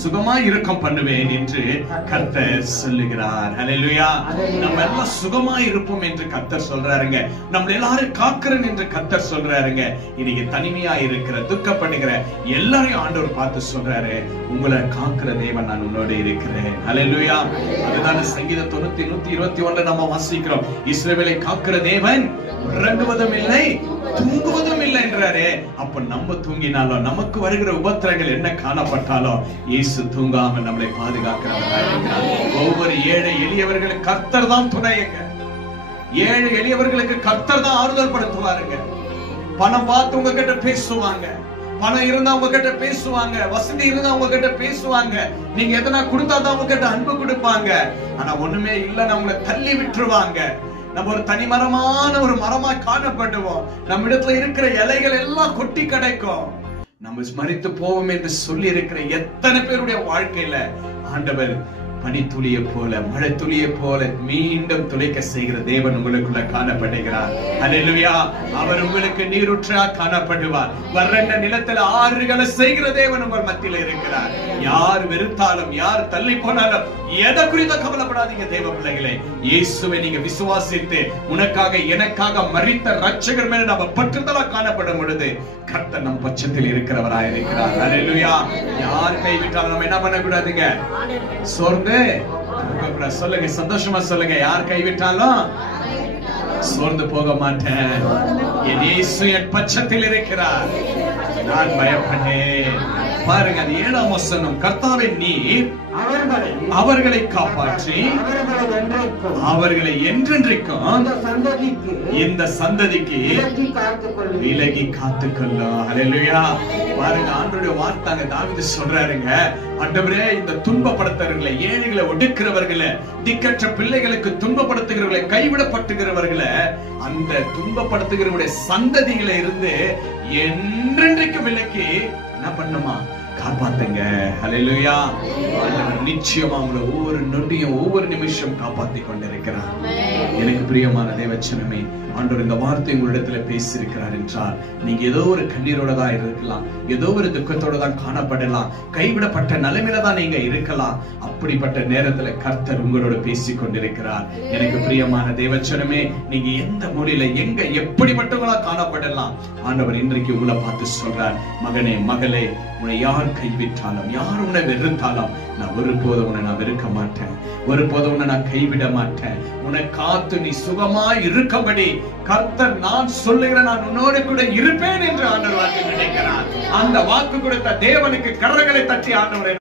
சுகமாய் இரக்கம் பண்ணுவேன் என்று கர்த்தர் சொல்லுகிறார். ஹல்லேலூயா. நம்ம எல்லாம் சுகமாய் இருப்போம் என்று கர்த்தர் சொல்றாருங்க. நம்ம எல்லாரும் காக்கிறேன் என்று கர்த்தர் சொல்றாருங்க. இன்னைக்கு தனிமையா இருக்கிற, துக்கப்படுகிற எல்லாரையும் ஆண்டவர் பார்த்து சொல்றாரு, உங்களை காக்கிற தேவன் நான் உன்னோட இருக்கிறேன். ஹல்லேலூயா. அதுதான் சங்கீதம் 121 நம்ம வாசிக்கிறோம். இஸ்ரவேலை காக்கிற தேவன் உறங்குவதும் இல்லை தூங்குவதும் இல்லை என்றாரே. அப்ப நம்ம தூங்கினாலும் நமக்கு வருகிற உபத்திரங்கள் என்ன காணப்பட்டாலும் இயேசு தூங்காமல் நம்மளை பாதுகாக்கிறவராக இருக்கிறார். ஒவ்வொரு ஏழை எளியவர்களுக்கு கர்த்தர் தான் துணையுங்க. ஏழை எளியவர்களுக்கு கர்த்தர் தான் ஆறுதல் படுத்துவாருங்க. பணம் பார்த்து உங்ககிட்ட பேசுவாங்க, பணம் இருந்தா உங்ககிட்ட பேசுவாங்க, வசதி இருந்தா உங்ககிட்ட பேசுவாங்க, நீங்க எதனா கொடுத்தாதான் உங்ககிட்ட அன்பு கொடுப்பாங்க. ஆனா ஒண்ணுமே இல்லைன்னா உங்களை தள்ளி விட்டுருவாங்க. நம்ம ஒரு தனி மரமான ஒரு மரமா காணப்படுவோம். நம்ம இடத்துல இருக்கிற இலைகள் எல்லாம் கொட்டி கிடைக்கும். நம்ம ஸ்மரித்து போவோம் என்று சொல்லி இருக்கிற எத்தனை பேருடைய வாழ்க்கையில ஆண்டவர் பனித்துளியை போல, மழை துளியை போல மீண்டும் துளைக்க செய்கிற தேவன் உங்களுக்குள்ள காணப்படுகிறார். ஹல்லேலூயா. அவர் உங்களுக்கு நீரூற்றா காணப்படுவார். வறண்ட நிலத்துல ஆறுகளை செய்கிற தேவன் உங்கள் மத்தியில இருக்கிறார். யார் வெறுத்தாலும், யார் தள்ளி போனாலும் எதை குறித்த கவலைப்படாதீங்க தேவ பிள்ளைகளே. இயேசுவை நீங்க விசுவாசித்து உனக்காக எனக்காக மரித்த இரட்சகர் மேல நம்ம பற்றுதலா காணப்படும் பொழுது கர்த்தர் நம் பட்சத்தில் இருக்கிறவராய் இருக்கிறார். ஹல்லேலூயா. யார் கைவிட்டாலும் நம்ம என்ன பண்ணக்கூடாதுங்க, சோர்ந்து சொல்லுங்க, சந்தோஷமா சொல்லுங்க, யார் கைவிட்டாலும் சோர்ந்து போக மாட்டேன். என் இயேசு என் பட்சத்தில் இருக்கிறார், நான் பயப்பட்டேன். பாருங்க, அது 7ஆம் வசனம். கர்த்தாவே நீர் அவர்களை காப்பாற்றி அவர்களை என்றென்றைக்கும் இந்த சந்ததிக்கு விலகி காத்துக்கொள்ளும். ஹல்லேலூயா. பாருங்க, ஆண்டவருடைய வார்த்தை தாவீது சொல்றாருங்க, ஆண்டவரே இந்த துன்பப்படுத்துறவர்களை, ஏழைகளை ஒடுக்கிறவர்களை, திக்கற்ற பிள்ளைகளுக்கு துன்பப்படுத்துகிறவர்களை, கைவிடப்பட்டுகிறவர்களை, அந்த துன்பப்படுத்துகிறவருடைய சந்ததிகளை இருந்து என்றென்றைக்கு விலக்கி என்ன பண்ணுமா, காப்பாத்துங்க. ஹல்லேலூயா. ஆண்டவர் நிச்சயமா உங்களை ஒவ்வொரு நொடியும் ஒவ்வொரு நிமிஷம் காப்பாத்தி கொண்டிருக்கிறார். எனக்கு பிரியமான தேவச்சனமே, ஆண்டவர் இந்த வார்த்தை உங்களிடத்துல பேசியிருக்கிறார் என்றால் நீங்க ஏதோ ஒரு கண்ணீரோட தான் இருக்கலாம், ஏதோ ஒரு துக்கத்தோட தான் காணப்படலாம், கைவிடப்பட்ட நிலைமையில தான் நீங்க இருக்கலாம். அப்படிப்பட்ட நேரத்துல கர்த்தர் உங்களோட பேசி கொண்டிருக்கிறார். எனக்கு பிரியமான தேவச்சனமே, நீங்க எந்த மொழியில எங்க எப்படிப்பட்டவங்களா காணப்படலாம், ஆண்டவர் இன்றைக்கு உங்களை பார்த்து சொல்றார், மகனே மகளே, உன்னை யார் கைவிட்டாலும், யார் உன்னை வெறுத்தாலும் நான் ஒருபோதும் உன்னை நான் வெறுக்க மாட்டேன், ஒருபோதும் உன்னை நான் கைவிட மாட்டேன். உன்னை காத்து நீ சுகமாய் இருக்கபடி கர்த்தர் நான் சொல்லுகிறேன், நான் உன்னோடு கூட இருப்பேன் என்று ஆண்டவர் வாக்கு நினைக்கிறார். அந்த வாக்கு கொடுத்த தேவனுக்கு கரங்களை தட்டி ஆண்டவரை